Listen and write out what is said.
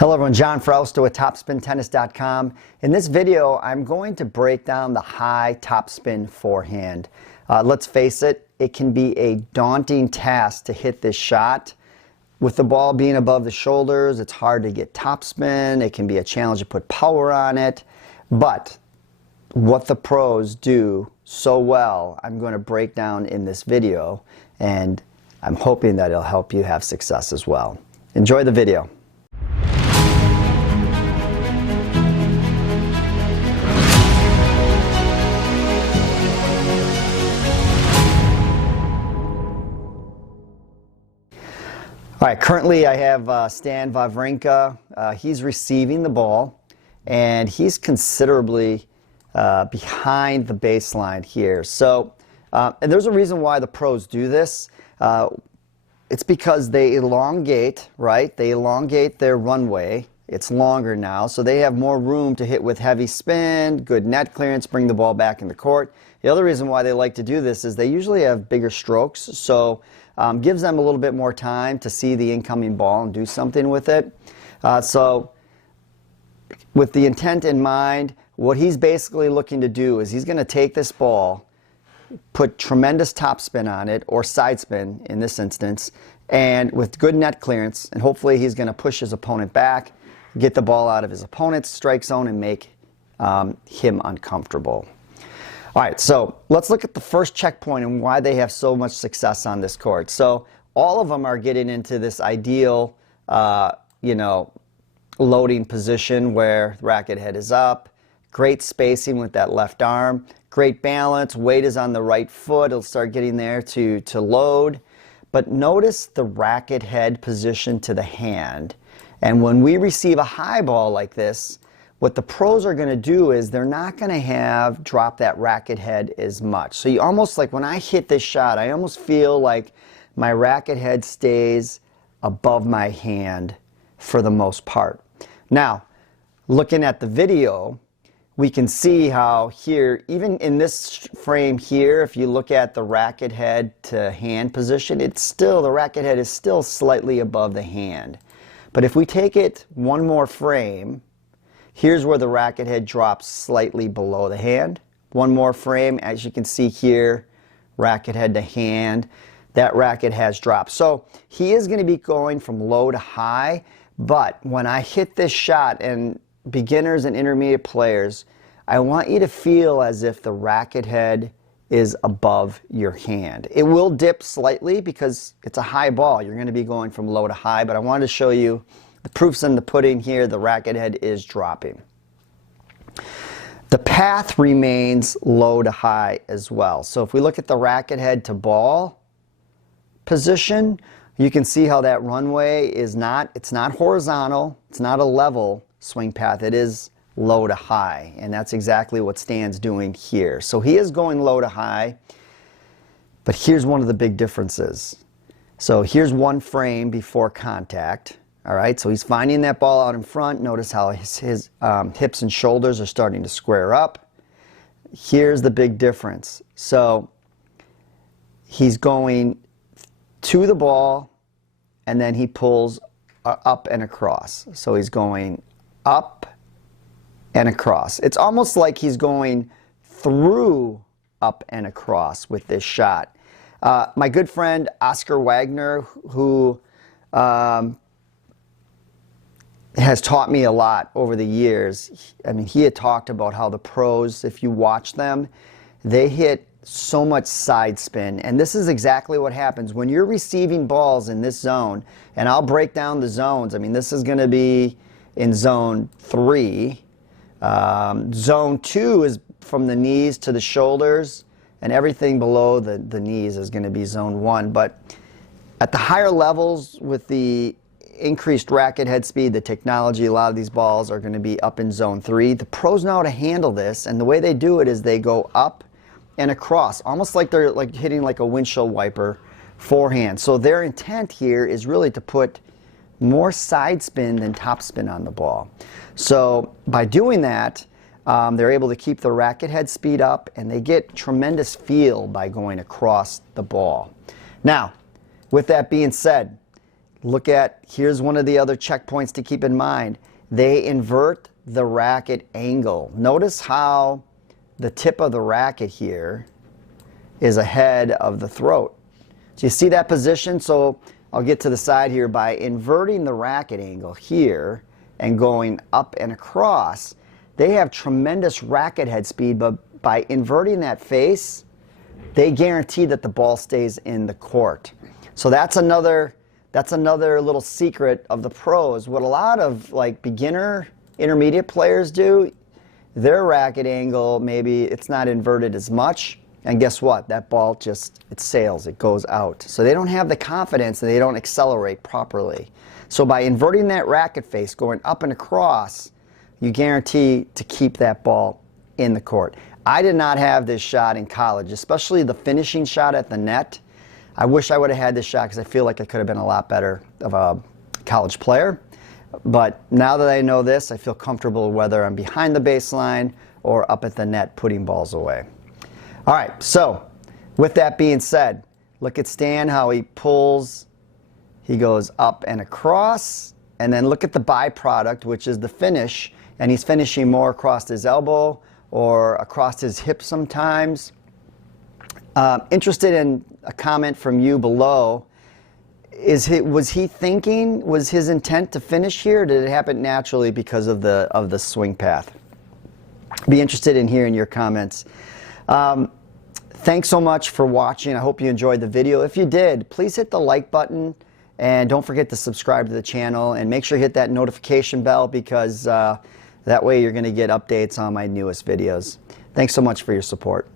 Hello everyone, John Frausto with TopspinTennis.com. In this video, I'm going to break down the high topspin forehand. Let's face it, it can be a daunting task to hit this shot. With the ball being above the shoulders, it's hard to get topspin. It can be a challenge to put power on it. But what the pros do so well, I'm going to break down in this video, and I'm hoping that it'll help you have success as well. Enjoy the video. All right, currently I have Stan Wawrinka. He's receiving the ball, and he's considerably behind the baseline here. So, and there's a reason why the pros do this. It's because they elongate, right? They elongate their runway. It's longer now, so they have more room to hit with heavy spin, good net clearance, bring the ball back in the court. The other reason why they like to do this is they usually have bigger strokes, so gives them a little bit more time to see the incoming ball and do something with it. So with the intent in mind, what he's basically looking to do is he's going to take this ball, put tremendous topspin on it, or side spin in this instance, and with good net clearance, and hopefully he's going to push his opponent back, get the ball out of his opponent's strike zone, and make him uncomfortable. All right, so let's look at the first checkpoint and why they have so much success on this court. So all of them are getting into this ideal, loading position where the racket head is up, great spacing with that left arm, great balance, weight is on the right foot, it'll start getting there to load. But notice the racket head position to the hand. And when we receive a high ball like this, what the pros are going to do is they're not going to drop that racket head as much. So you almost, like when I hit this shot, I almost feel like my racket head stays above my hand for the most part. Now, looking at the video, we can see how here, even in this frame here, if you look at the racket head to hand position, the racket head is still slightly above the hand. But if we take it one more frame, here's where the racket head drops slightly below the hand. One more frame, as you can see here, racket head to hand, that racket has dropped. So he is going to be going from low to high, but when I hit this shot, and beginners and intermediate players, I want you to feel as if the racket head is above your hand. It will dip slightly because it's a high ball. You're going to be going from low to high, but I wanted to show you the proof's in the pudding here. The racket head is dropping. The path remains low to high as well. So if we look at the racket head to ball position, you can see how that runway is it's not horizontal, it's not a level swing path, it is low to high, and that's exactly what Stan's doing here. So he is going low to high, but here's one of the big differences. So here's one frame before contact. All right, so he's finding that ball out in front. Notice how his hips and shoulders are starting to square up. Here's the big difference. So he's going to the ball, and then he pulls up and across. So he's going up and across. It's almost like he's going through up and across with this shot. My good friend Oscar Wagner, who has taught me a lot over the years. I mean, he had talked about how the pros, if you watch them, they hit so much side spin. And this is exactly what happens when you're receiving balls in this zone. And I'll break down the zones. I mean, this is going to be in zone 3. Zone 2 is from the knees to the shoulders, and everything below the knees is going to be zone 1. But at the higher levels, with the increased racket head speed, the technology, a lot of these balls are going to be up in zone 3. The pros know how to handle this, and the way they do it is they go up and across, almost like they're like hitting like a windshield wiper forehand. So their intent here is really to put more side spin than top spin on the ball. So by doing that, they're able to keep the racket head speed up, and they get tremendous feel by going across the ball. Now, with that being said, here's one of the other checkpoints to keep in mind. They invert the racket angle. Notice how the tip of the racket here is ahead of the throat. So you see that position? So I'll get to the side here. By inverting the racket angle here and going up and across, they have tremendous racket head speed, but by inverting that face, they guarantee that the ball stays in the court. So that's another little secret of the pros. What a lot of like beginner, intermediate players do, their racket angle, maybe it's not inverted as much, and guess what? That ball just, it sails, it goes out. So they don't have the confidence and they don't accelerate properly. So by inverting that racket face, going up and across, you guarantee to keep that ball in the court. I did not have this shot in college, especially the finishing shot at the net. I wish I would have had this shot because I feel like I could have been a lot better of a college player. But now that I know this, I feel comfortable whether I'm behind the baseline or up at the net putting balls away. All right, so with that being said, look at Stan, how he pulls. He goes up and across, and then look at the byproduct, which is the finish, and he's finishing more across his elbow or across his hip sometimes. Interested in a comment from you below. Was his intent to finish here, or did it happen naturally because of the swing path? Be interested in hearing your comments. Thanks so much for watching. I hope you enjoyed the video. If you did, please hit the like button and don't forget to subscribe to the channel, and make sure you hit that notification bell because that way you're going to get updates on my newest videos. Thanks so much for your support.